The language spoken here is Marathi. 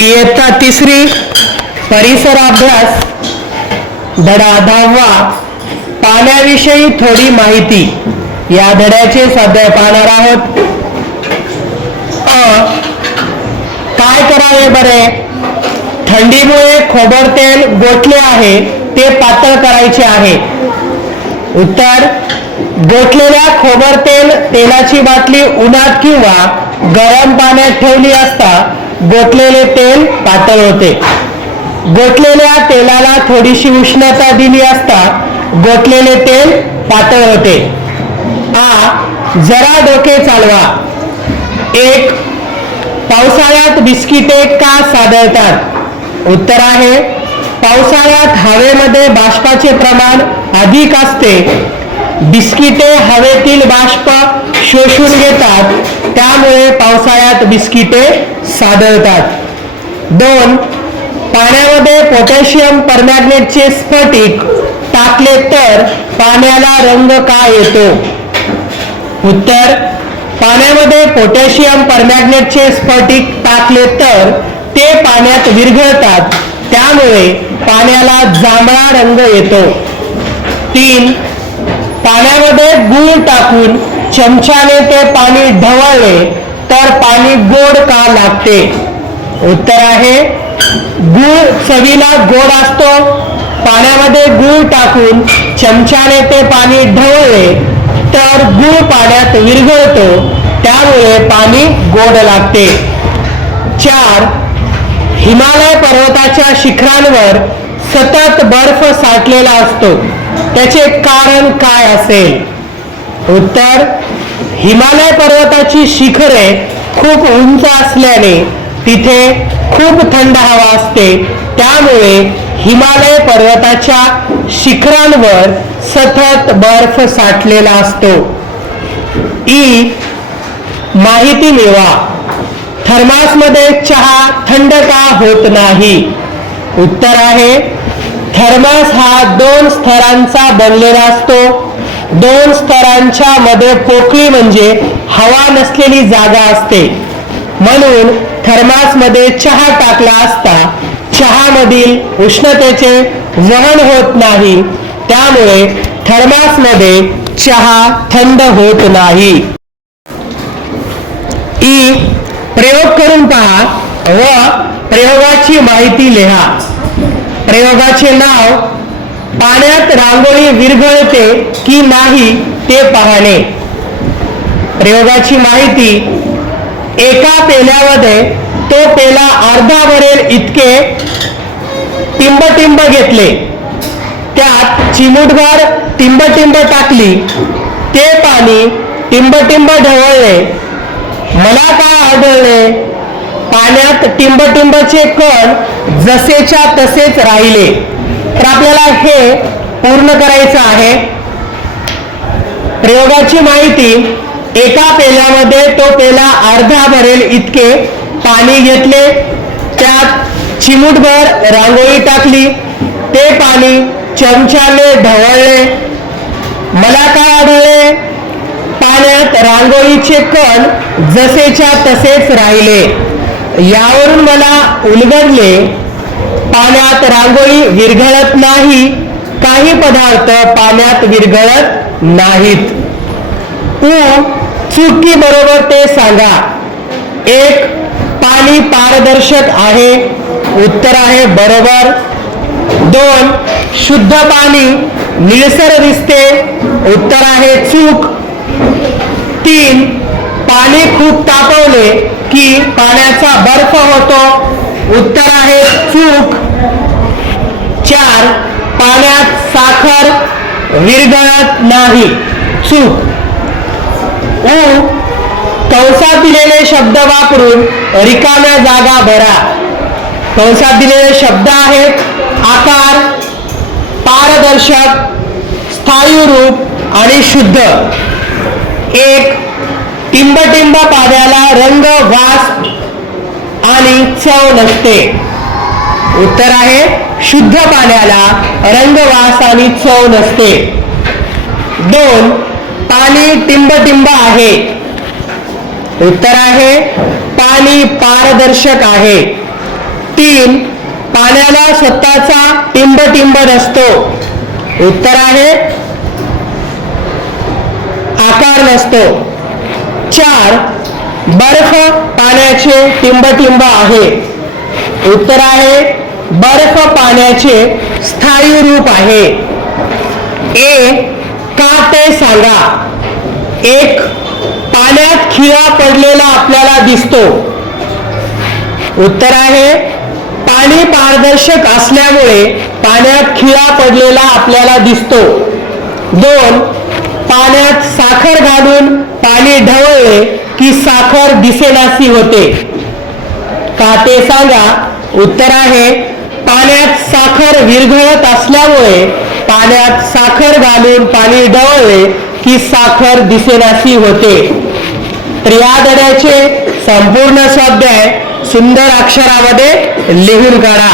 इयत्ता तिसरी परिसर अभ्यास धडा दहावा. पाण्याविषयी थोडी माहिती. या धड्याचे स्वाध्याय पाहणार आहोत. अ काय करावे बरे? थंडीमुळे खोबर तेल गोठले आहे ते पातळ करायचे आहे. उत्तर गोठलेल्या खोबर तेल तेलाची बाटली उन्हात किंवा गरम पाण्यात ठेवली असता गोठलेले तेल पातळ होते. गोठलेल्या तेलाला थोडीशी उष्णता दिली असता गोठलेले तेल पातळ होते. आ जरा डोके चालवा. एक पावसाळ्यात बिस्किटे का सादळतात? उत्तर आहे पावसाळ्यात हवेमध्ये बाष्पाचे प्रमाण अधिक असते. बिस्किटे हवेतील बाष्प शोषून घेतात. त्यामुळे पावसाळ्यात बिस्किटे सादळतात. दोन पाण्यामध्ये पोटॅशियम परमॅग्नेटचे स्फटिक टाकले तर पाण्याला रंग का येतो? उत्तर पाण्यामध्ये पोटॅशियम परमॅग्नेटचे स्फटिक टाकले तर ते पाण्यात विरघळतात. त्यामुळे पाण्याला जांभळा रंग येतो. तीन पाण्यामध्ये गूळ टाकून चमच्याने ते पाणी ढवळले तर पाणी गोड का लागते? उत्तर आहे गूळ चवीला गोड असतो. पाण्यामध्ये गूळ टाकून चमच्याने ते पाणी ढवळले तर गूळ पाण्यात विरघळतो. त्यामुळे पाणी गोड लागते. चार हिमालय पर्वताच्या शिखरांवर सतत बर्फ साठलेला असतो. त्याचे कारण काय असेल? उत्तर हिमालय पर्वताची शिखरे खूप उंच असल्याने तिथे खूप थंड हवा असते. त्यामुळे हिमालय पर्वताच्या शिखरांवर सतत बर्फ साठलेला असतो. ई. माहिती मिळवा. थर्मासमध्ये चहा थंड का होत नाही? उत्तर आहे. थर्मस हा दोन स्तरांचा बनलेला असतो. दोन स्तरांच्या मध्ये पोकळी म्हणजे हवा नसलेली जागा असते. म्हणून थर्मासमध्ये चहा टाकला असता चहामधील उष्णतेचे वहन होत नाही. त्यामुळे थर्मासमध्ये चहा थंड होत नाही. ई. प्रयोग करून पहा. व प्रयोगाची माहिती लिहा. प्रयोगाचे नाव पाण्यात रांगोळी विरघळते की नाही ते पाहणे. प्रयोगाची माहिती एका पेल्यामध्ये तो पेला अर्धा भरेल इतके टिंबटिंब घेतले. त्यात चिमुटभर टिंबटिंब टाकली. ते पाणी टिंबटिंब ढवळले. मला काय आढळले? पाण्यात टिंबटिंबचे कण जसेच्या तसेच राहिले. तर आपल्याला हे पूर्ण करायचं आहे. प्रयोगाची माहिती एका पेल्यामध्ये तो पेला अर्धा भरेल इतके पाणी घेतले. त्यात चिमूटभर रांगोळी टाकली. ते पाणी चमच्याने ढवळले. मला काय आढळले? पाण्यात रांगोळीचे कण जसेच्या तसेच राहिले. यावरून मला उलगडले पाण्यात रांगोळी विरघळत नाही काही पदार्थ पाण्यात विरघळत नाहीत. उ चुकी बरोबर ते सांगा. एक पाणी पारदर्शक आहे उत्तर आहे बरोबर. दोन शुद्ध पाणी निळसर दिसते उत्तर आहे चूक. तीन पाणी खूप तापवले की पाण्याचा बर्फ होतो. उत्तर आहे चूक. चार पाण्यात साखर विरघळत नाही. चूक. ऊ कंसात दिलेले शब्द वापरून रिकाम्या जागा भरा. कंसात दिलेले शब्द आहेत आकार पारदर्शक स्थायू रूप आणि शुद्ध. एक टिंब टिंब पाण्याला रंग वास आणि चव नसते. उत्तर आहे शुद्ध पाण्याला रंग वास आणि चव नसते. दोन पाणी टिंब टिंब आहे. उत्तर आहे पाणी पारदर्शक आहे. तीन पाण्याला स्वतःचा टिंबटिंब नसतो. उत्तर आहे आकार नसतो. चार बर्फ पाण्याचे टिंब टिंब आहे. उत्तर आहे बर्फ पाण्याचे स्थायी रूप आहे. ए का ते सांगा? एक पाण्यात खिळा पडलेला आपल्याला दिसतो. उत्तर आहे पाणी पारदर्शक असल्यामुळे पाण्यात खिळा पडलेला आपल्याला दिसतो. दोन पाण्यात साखर घालून पाणी ढवळले की साखर दिसेनासी होते. का ते सांगा? उत्तर आहे पाण्यात साखर विरघळत असल्यामुळे पाण्यात साखर घालून पाणी ढवळले की साखर दिसेनासी होते. तर या धड्याचे संपूर्ण स्वाध्याय सुंदर अक्षरामध्ये लिहून काढा.